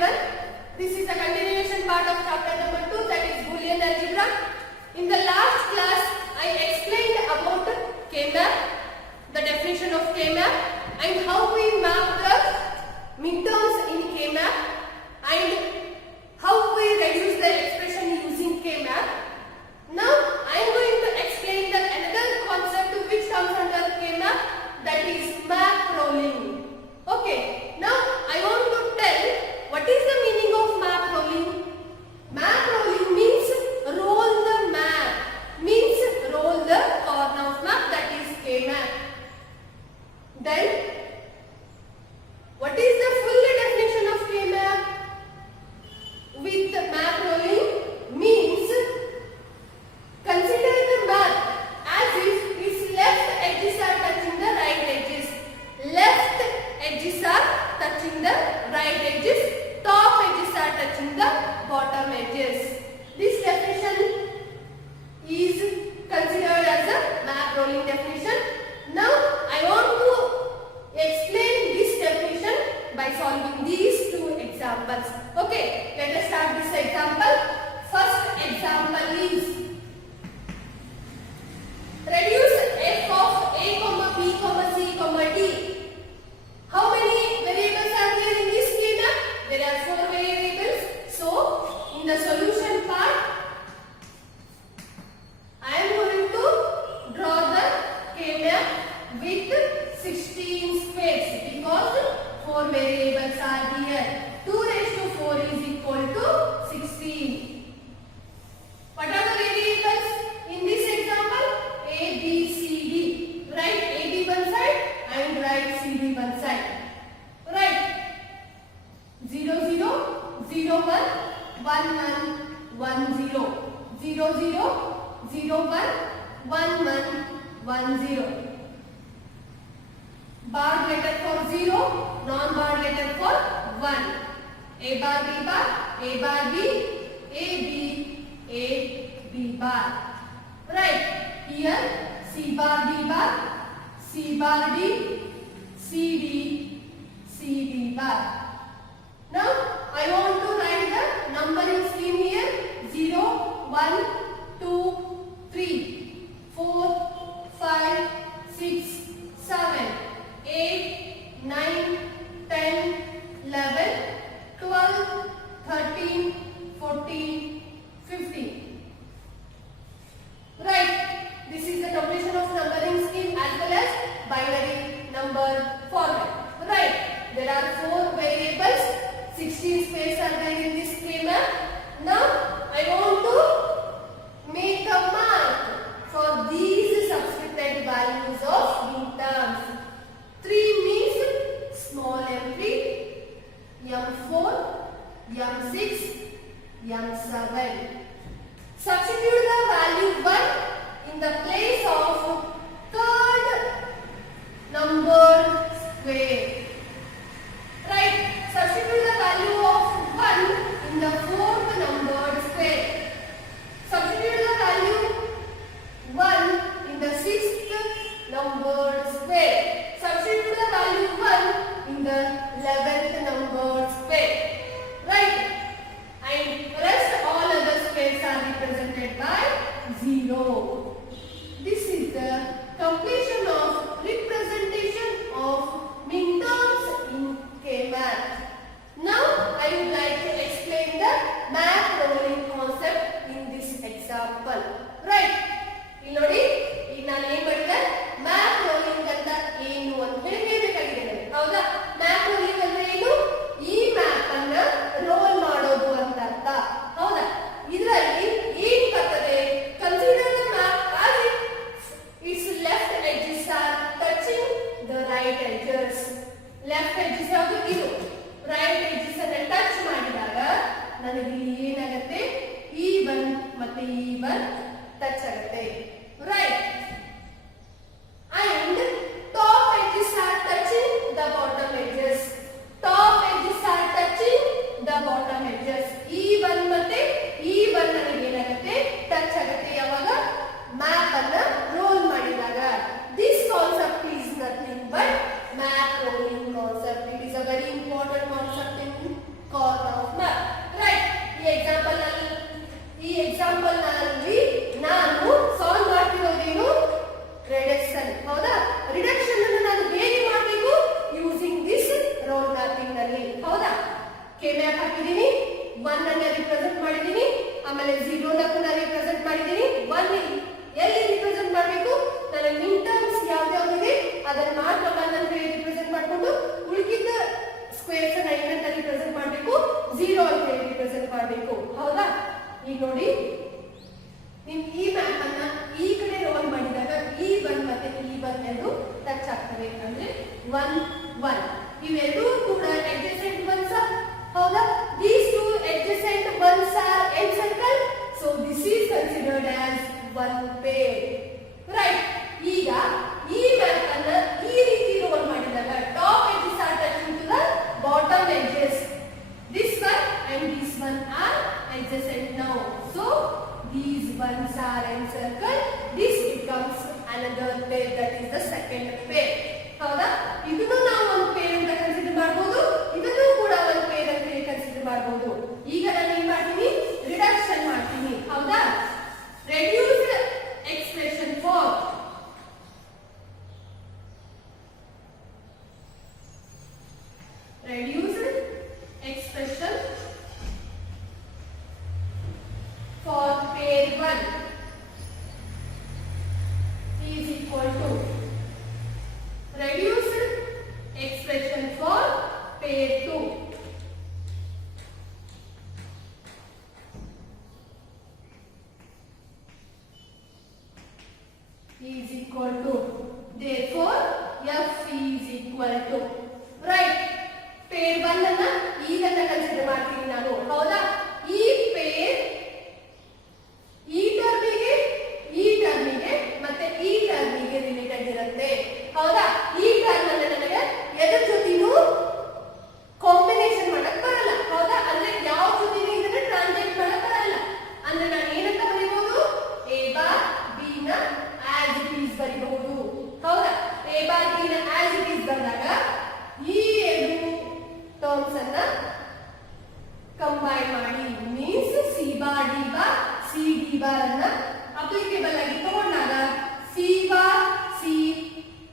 everyone. This is the continuation part of chapter number 2, that is Boolean algebra. In the last class, I explained about K-map, the definition of K-map, and how we map the midterms in K-map, and how we reduce the expression using K-map. Now, I am going to explain the another concept which comes under K-map, that is map rolling. Okay, now I want to tell what is the meaning of map rolling. Map rolling means roll the map, means roll the corner of map, that is K-map. Then, what is the full definition of K-map? With map rolling means consider the map as if its left edges are touching the right edges. Left edges are touching the right edges. Top edges are touching the bottom edges. This definition is considered as a map rolling definition. Now I want to explain this definition by solving these two examples. Okay, let us start this example. First example is reduce f of a, b, c, d. How many variables are there in this schema? There are 4 variables. So, in the solution part, I am going to draw the K-map with 16 squares because 4 variables are here. 2 raised to 4 is equal to 16. What are the variables in this example? A, B, C, D. Write A, B one side and write C, D one side. Write 0, 0, 0, 1, 1, 1, 1, 0. 0, 0, 0, 1, 1, 1, 1, 0. Bar letter for 0, non-bar letter for 1. A bar, B bar, A bar, B, A, B, A, B bar. Right, here C bar, D bar, C bar, D, C, D, C, D bar. Now, I want to write the numbering scheme here. 0, 1, 2, 3, 4, 5, 6, 7, 8, 9, 10, 11, 12, 13, 14, 15. Right, this is the completion of numbering scheme as well as binary number format. Right, there are 4 variables, 16 spaces are there in this schema. Now, I want to make a mark for these subscripted values of midterms. 3 means small m3, m4, m6, m7. Substitute the value 1 in the place of third numbered square. Right, substitute the value of 1 in the fourth numbered square. Substitute the value 1 in the sixth numbered square. Substitute the value 1 in the 11th numbered square. Right, and rest all other squares are represented by 0. This is the completion of representation of midterm K map ಹಾಕಿದ್ದೀನಿ, 1 ಅನ್ನ ರಿಪ್ರೆಸೆಂಟ್ ಮಾಡಿದ್ದೀನಿ, ಆಮೇಲೆ 0 ನ ಕೂಡ ರಿಪ್ರೆಸೆಂಟ್ ಮಾಡಿದ್ದೀನಿ. 1 ಎಲ್ಲಿ ರಿಪ್ರೆಸೆಂಟ್ ಮಾಡಬೇಕು, ನನ್ನ ಮಿನ್ ಟರ್ಮ್ಸ್ ಯಾವ್ಯಾವ್ದಿದೆ ಅದನ್ನ ಮಾತ್ರ 1 ಅಂತ ಹೇಳಿ ರಿಪ್ರೆಸೆಂಟ್ ಮಾಡ್ಕೊಂಡು ಉಳಿದ ಸ್ಕ್ವೇರ್ಸ್ ಅನ್ನ ಏನಂತ ರಿಪ್ರೆಸೆಂಟ್ ಮಾಡಬೇಕು, 0 ಅಂತ ಹೇಳಿ ರಿಪ್ರೆಸೆಂಟ್ ಮಾಡಬೇಕು. ಹೌದಾ? ಈಗ ನೋಡಿ, ನೀವು ಈ ಮ್ಯಾಪ್ ಅನ್ನ ಈ ಕಡೆ ರೋಲ್ ಮಾಡಿದಾಗ E1 ಮತ್ತೆ E1 ಎರಡು ಟಚ್ ಆಗ್ತವೆ. ಅಂದ್ರೆ 1 1 ಇವೆರಡೂ ಕೂಡ adjacent ones. ಹೌದಾ? These two adjacent ones are encircled, so this is considered as one pair. Right? ಈಗ ಈ ಮ್ಯಾಪ್ ಅನ್ನ ಈ ರೀತಿ ರೋಲ್ ಮಾಡಿದಾಗ top edges are touching to the bottom edges. This one and this one are adjacent now. So these ones are encircled. This becomes another pair, that is the second pair. ಹೌದಾ? ಇದನ್ನು ನಾವು ಒಂದು ಪೇರ್ ಅಂತ ಕನ್ಸಿಡರ್ ಮಾಡಬಹುದು, ಇದನ್ನು ಕೂಡ ಒಂದು ಪೇರ್ ಅಂತ ಹೇಳಿ ಕನ್ಸಿಡರ್ ಮಾಡಬಹುದು. ಈಗ ನಾನು ಏನ್ ಮಾಡ್ತೀನಿ, ರಿಡಕ್ಷನ್ ಮಾಡ್ತೀನಿ. ಹೌದಾ? Reduced expression for pair 1 is equal to reduced expression for pair 2 is equal to, therefore F is equal to, right? pair 1 ಅನ್ನ ಈಗ ಕನ್ಸಿಡರ್ ಮಾಡ್ತೀನಿ ನಾನು. ಹೌದಾ? ಈ ಪೇರ್ ಈ ಟರ್ಮಿಗೆ ಮತ್ತೆ ಈ ಟರ್ಮಿಗೆ ರಿಲೇಟೆಡ್ ಇರುತ್ತೆ. ಹೌದಾ? ಈ ಟರ್ಮ್ ಅನ್ನ ನನಗೆ ಎದ್ರ ಜೊತೆನೂ ಕಾಂಬಿನೇಷನ್ ಮಾಡಕ್ ಬರಲ್ಲ. ಹೌದಾ? ಅಂದ್ರೆ ಯಾವ ಜೊತೆನೂ ಇದನ್ನ ಟ್ರಾನ್ಸ್ಲೇಟ್ ಮಾಡಕ್ ಬರಲ್ಲ. ಅಂದ್ರೆ ನಾನು ಏನಂತ ಬರೀಬಹುದು, a ಬಾರ್ b ನ as it is ಬರೀಬಹುದು. ಹೌದಾ? a ಬಾರ್ b ನ as it is ಬಂದಾಗ ಈ ಎರಡು ಟರ್ಮ್ಸ್ ಅನ್ನ ಕಂಬೈನ್ ಮಾಡಿ means c bar d bar c d bar ಅನ್ನ ಅಪ್ಲಿಕೇಬಲ್ ಆಗಿ ತಗೊಂಡಾಗ c bar c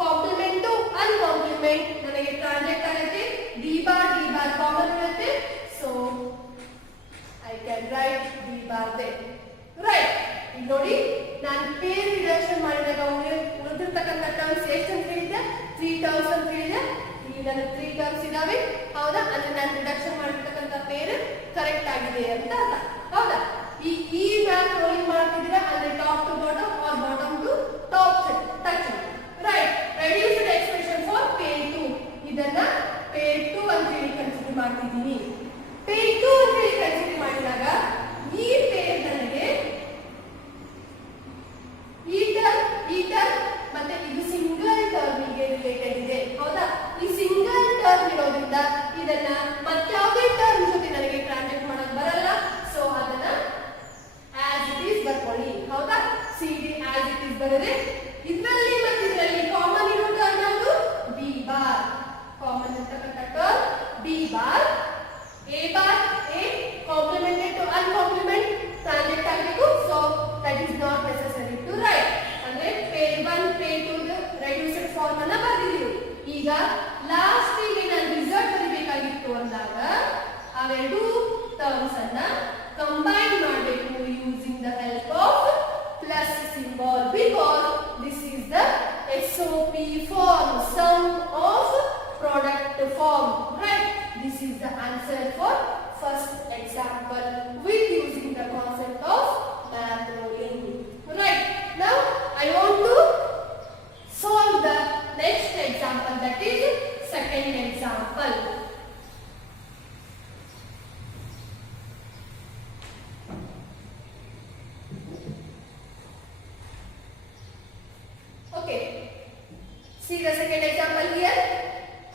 complement to uncomplement ನನಗೆ ಟ್ರಾನ್ಸ್ಲೇಟ್ ಆಗುತ್ತೆ, d ಬಾರ್ ಕಾಮನ್ ಇರುತ್ತೆ. So I can write d bar there. Right? ಈಗ ನೋಡಿ, ನಾನು ಪೇರ್ ರಿಡಕ್ಷನ್ ಮಾಡಿದಾಗ ಉಳಿದಿರ್ತಕ್ಕಂಥ ಟರ್ಮ್ಸ್ ಎಷ್ಟು ಅಂತ ಹೇಳಿದ್ದೆ, 3 ಟರ್ಮ್ಸ್ ಅಂತ ಹೇಳಿದೆ. ಇಲ್ಲಿ ನನಗೆ 3 ಟರ್ಮ್ಸ್ ಇದಾವೆ. ಹೌದಾ? ಅಂದ್ರೆ ನಾನು ರಿಡಕ್ಷನ್ ಮಾಡಿರ್ತಕ್ಕಂಥ ಪೇರ್ ಕರೆಕ್ಟ್ ಆಗಿದೆ ಅಂತ ಅರ್ಥ. ಹೌದಾ? ಈ ಮ್ಯಾಪ್ ರೋಲಿಂಗ್ ಮಾಡ್ತಿದ್ದೀರಾ ಅಂದ್ರೆ top to bottom or bottom to top touching. Right? Reduced expression for pair 2 ಇದನ್ನ ಪೇರ್ 2 ಅಂತ ಹೇಳಿ ಕನ್ಸಿಡರ್ ಮಾಡ್ತಿದ್ದೀನಿ. ಪೇರ್ 2 ಅಂತ ಹೇಳಿ ಕನ್ಸಿಡರ್ ಮಾಡಿದಾಗ ಈ ಪೇರ್ ನನಗೆ ಈ ಟರ್ಮ್ ಮತ್ತೆ ಇದು ಸಿಂಗಲ್ ಟರ್ಮಿಗೆ ರಿಲೇಟೆಡ್ ಇದೆ. ಹೌದಾ? ಈ ಸಿಂಗಲ್ ಟರ್ಮ್ ಇರೋದ್ರಿಂದ ಇದನ್ನ ಮತ್ತಾವುದೇ ಟರ್ಮ್ ಜೊತೆ ನನಗೆ ಟ್ರಾನ್ಸ್ಲೇಟ್ ಮಾಡಕ್ ಬರಲ್ಲ. ಸೊ ಅದನ್ನ ಆಸ್ ಇಟ್ ಈಸ್ ಬರ್ಕೊಳ್ಳಿ. ಹೌದಾ? C D as it is ಬರದೆ ಇದರಲ್ಲಿ ಮತ್ತೆ ಇದರಲ್ಲಿ ಕಾಮನ್ ಇರೋ ಟರ್ಮ್ ಯಾವುದು, ಬಿ ಬಾರ್. ಕಾಮನ್ ಇರ್ತಕ್ಕಂಥ term B bar. A bar A complemented to uncomplement translate ಆಗಬೇಕು. So that is not necessary to write. ಅಂದ್ರೆ ಪೇರ್ 1 ಪೇರ್ 2 ರೆಡ್ಯೂಸ್ಡ್ ಫಾರ್ಮ್ ಅನ್ನ ಬರೆದಿದ್ದೀವಿ. ಈಗ ಲಾಸ್ಟ್ ಗೆ ನಾನು ರಿಸಲ್ಟ್ ಬರೀಬೇಕಾಗಿತ್ತು ಅಂದಾಗ ಅವೆರಡು ಟರ್ಮ್ಸ್ ಅನ್ನ ಕಂಬೈನ್ ಮಾಡಬೇಕು using the help of plus symbol, because this is the SOP form, sum of product form. Right? This is the answer for first example with using the concept of map rolling. Right? Now I want to solve the next example, that is second example. Okay, see the second example here.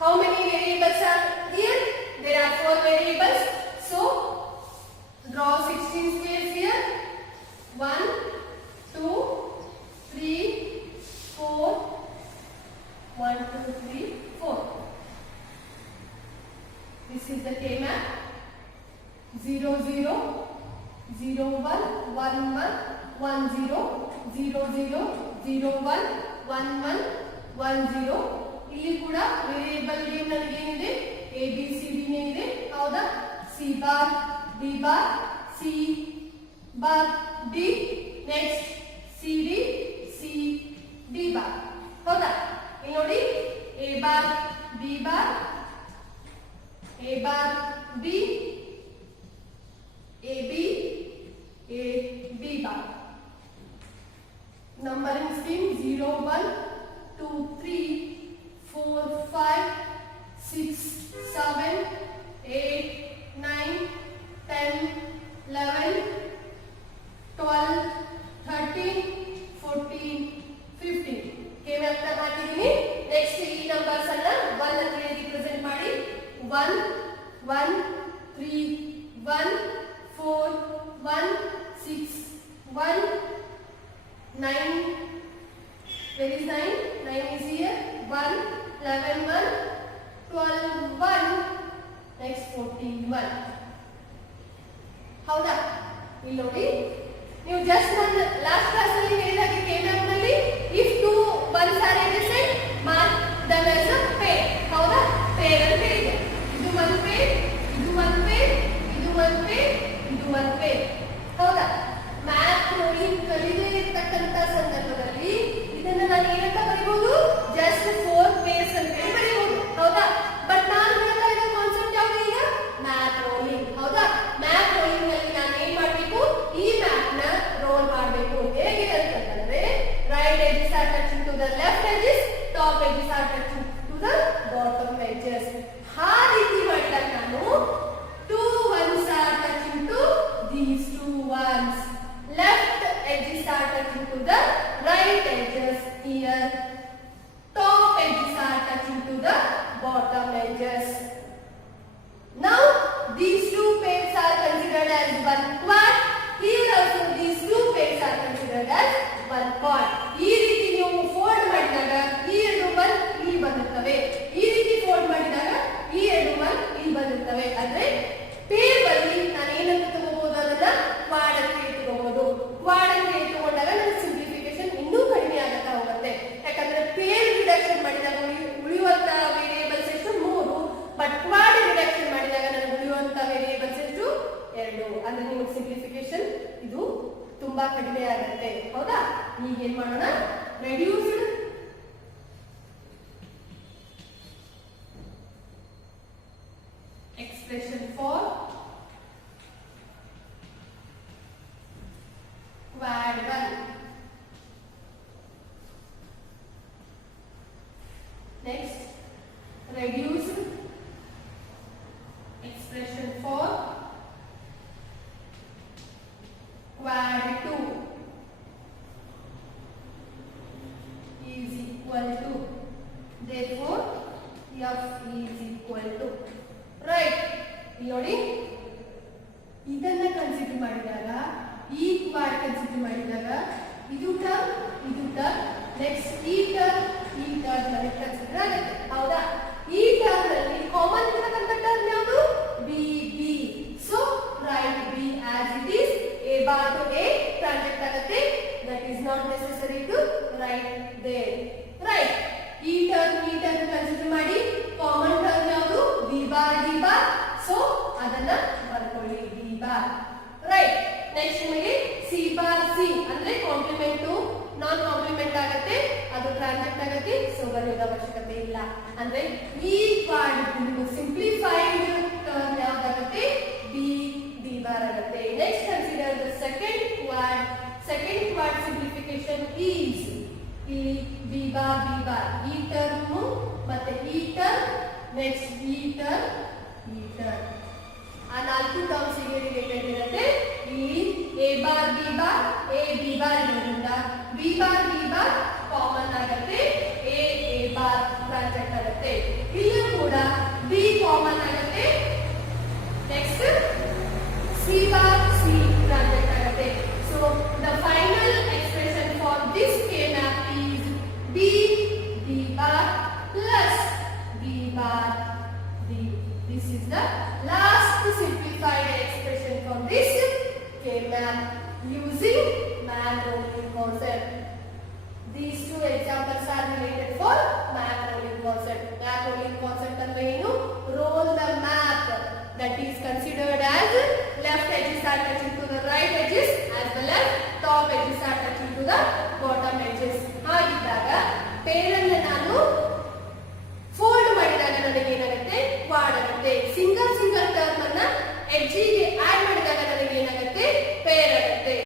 How many variables are here? There are 4 variables. So draw 16 squares here. 1 2 3 4 1 2 3 4. This is the K map. 0 0 0 1 1 1 1 0 0 0 0 1 1 1 1 0. ಇಲ್ಲಿ ಕೂಡ ವೇರಿಯೇಬಲ್ ಗೆ ನನಗೆ ಏನಿದೆ, A B C D ಇದೆ. ಹೌದಾ? C bar, D bar, C bar, D. Next C D, C D bar. ಹೌದಾ? ಇಲ್ಲಿ ನೋಡಿ A bar, B bar, A bar, B, A B, A B bar. Numbering scheme 0, 1, 2, 3, 4, 5, 6, 7, 8, 9, 10, 11, 12, 13, 14, 15. ಕೇವಲ ಹಾಕಿದ್ದೀನಿ. ನೆಕ್ಸ್ಟ್ ಈ ನಂಬರ್ಸ್ ಅನ್ನ 1 ಅಂತ ರಿಪ್ರೆಸೆಂಟ್ ಮಾಡಿ. 1, 1, 3, 1, 4, 1, 6, 1, 9. Where is 9? 9 is here. 1, 11, 1, 12, 1. Next 14, 1. ಹೌದಾ? ಇಲ್ಲಿ ನೋಡಿ, ನೀವು ಜಸ್ಟ್ ನನ್ನ ಲಾಸ್ಟ್ ಕ್ಲಾಸ್ ಅಲ್ಲಿ ಹೇಳಿದಾಗೆ ಕೇಮ್ಯಾಪ್ ನಲ್ಲಿ if two ones are adjacent mark them as a pair. ಹೌದಾ? ಪೇರ್ ಅಂತ ಇದೆ. ಇದು ಒಂದು ಪೇರ್, ಇದು ಒಂದು ಪೇರ್, ಇದು ಒಂದು ಪೇರ್, ಇದು ಒಂದು ಪೇರ್. ಹೌದಾ? ಮ್ಯಾಥ್ ನೋಡಿ ಕಲಿದೇ ಇರತಕ್ಕಂತ ಸಂದರ್ಭದಲ್ಲಿ ಇದನ್ನ ನಾನು ಏನಂತ ಬರೀಬಹುದು? ಜಸ್ಟ್ 4 ಪೇರ್ಸ್ ಅಂತ ಹೇಳಿ ಬರೀಬಹುದು. ಹೌದಾ? ಬಟ್ ನಾನು ಹೇಳ್ತಾ ಇರೋ ಕಾನ್ಸೆಪ್ಟ್ ಯಾವುದು ಈಗ? Math rolling. ಹೌದಾ? ಮ್ಯಾಥ್ ರೋಲಿಂಗ್ ಅಲ್ಲಿ ನಾನು ಏನ್ ಮಾಡಬೇಕು? ಈ ಮ್ಯಾಥ್ ನ ರೋಲ್ ಮಾಡಬೇಕು. ಹೇಗೆ ಅಂತಂದ್ರೆ right edges are touching to the left edges, top edges are touching to the bottom edges. ಆ ರೀತಿ ಮಾಡಿದಾಗ ನಾನು 2 ones are touching to these 2 ones. Left edges are touching to the right edges here. Top edges are touching to the bottom edges. Now these 2 pairs are considered as one quad. Here also these 2 pairs are considered as one quad. ಈ ರೀತಿ ನೀವು ಫೋಲ್ಡ್ ಮಾಡಿದಾಗ ಈ ಎರಡು 1 ಇಲ್ಲಿ ಬರುತ್ತವೆ. ಈ ರೀತಿ ಫೋಲ್ಡ್ ಮಾಡಿದಾಗ ಈ ಎರಡು 1 ಇಲ್ಲಿ ಬರುತ್ತವೆ. ಅಂದ್ರೆ ಪೇರ್ ಬಲ್ಲಿ ನಾನು ಏನಂತ ತಗೋಬಹುದು? ಅದನ್ನ ಕ್ವಾಡ್ ಅಂತ ತಗೋಬಹುದು. ಕ್ವಾಡ್ ಅಂತ ತಗೊಂಡಾಗ ನನ್ನ ಸಿಂಪ್ಲಿಫಿಕೇಶನ್ ಇನ್ನೂ ಕಡಿಮೆ ಆಗುತ್ತಾ ಹೋಗುತ್ತೆ. ಯಾಕಂದ್ರೆ ಪೇರ್ ರಿಡಕ್ಷನ್ ಮಾಡಿದಾಗ ಉಳಿಯುವಂತ ವೇರಿಯೇಬಲ್ಸ್ ಎಷ್ಟು? 3. ಬಟ್ ಕ್ವಾಡ್ ರಿಡಕ್ಷನ್ ಮಾಡಿದಾಗ ನನಗೆ ಉಳಿಯುವಂತ ವೇರಿಯೇಬಲ್ಸ್ ಎಷ್ಟು? 2. ಅಂದ್ರೆ ನಿಮಗೆ ಸಿಂಪ್ಲಿಫಿಕೇಶನ್ ಇದು ತುಂಬಾ ಕಡಿಮೆ ಆಗುತ್ತೆ. ಹೌದಾ? ಈಗ ಏನ್ ಮಾಡೋಣ? Reduced expression for quad 1. Next, reduced expression for quad 2 is equal to, therefore f is equal to, right? ನೋಡಿ, ಇದನ್ನ ಕನ್ಸಿಡರ್ ಮಾಡಿದಾಗ, ಈ ಕ್ವಾಡ್ ಕನ್ಸಿಡರ್ ಮಾಡಿದಾಗ ಇದು ಟರ್ಮ್, ಇದು ಟರ್ಮ್, ನೆಕ್ಸ್ಟ್ ಈ ಟರ್ಮ್ ನನಗೆ ಕನ್ಸಿಡರ್ ಆಗುತ್ತೆ. ಹೌದಾ? ಈ ಟರ್ಮ್ ನಲ್ಲಿ ಕಾಮನ್ ಇರತಕ್ಕಂತ ಟರ್ಮ್ ಯಾವುದು? B B. So write B as it is. A bar to A transact ಆಗುತ್ತೆ. That is not necessary to write there. Right? ಈ ಟರ್ಮ್ ಕನ್ಸಿಡರ್ ಮಾಡಿ. ಕಾಮನ್ ಟರ್ಮ್ ಯಾವುದು? B bar D bar. So ಅದನ್ನ ಬರ್ಕೊಳ್ಳಿ, D bar. Right? Next ನಿಮಗೆ C bar C ಅಂದ್ರೆ complement to non complement ಆಗುತ್ತೆ, ಅದು ಟ್ರಾನ್ಸಾಕ್ಟ್ ಆಗುತ್ತೆ. ಸೊ ಬರೆಯೋದ ಅವಶ್ಯಕತೆ ಇಲ್ಲ. ಅಂದ್ರೆ ಈ ಕ್ವಾಡ್ ಸಿಂಪ್ಲಿಫೈಡ್ ಟರ್ಮ್ ಯಾವ್ದಾಗುತ್ತೆ? ಬಿ ಡಿ ಬಾರ್ ಆಗುತ್ತೆ. Next consider the second quad. Second quad simplification is ಇಲ್ಲಿ ಬಿ ಬಾರ್ ಈ ಟರ್ಮ್ ಮತ್ತೆ ಈ ಟರ್ಮ್, ನೆಕ್ಸ್ಟ್ ಈ ಟರ್ಮ್, ಈ ಟರ್ಮ್. ಆ 4 ಟರ್ಮ್ಸ್ ಗೆ ರಿಲೇಟೆಡ್ ಇರುತ್ತೆ. ಇಲ್ಲಿ A bar B bar, A B bar ಇರೋದ್ರಿಂದ ಬಿ ಬಾರ್ ಕಾಮನ್ ಆಗುತ್ತೆ, ಎ ಬಾರ್ ಟ್ರಾನ್ಸಾಕ್ಟ್ ಆಗುತ್ತೆ. ಇಲ್ಲೂ ಕೂಡ ಬಿ ಕಾಮನ್ ಆಗುತ್ತೆ. Next C bar C transact ಆಗುತ್ತೆ. So the final expression for this K map is B D bar plus B bar D. This is the last simplified expression for this K-map using map rolling concept. These two examples are related for map rolling concept. Map rolling concept ಅಂದ್ರೆ ಏನು? Roll the map that is considered edges are touching to the right edges as well as top edges are touching to the bottom edges. ಹಾಗಿದ್ದಾಗ parent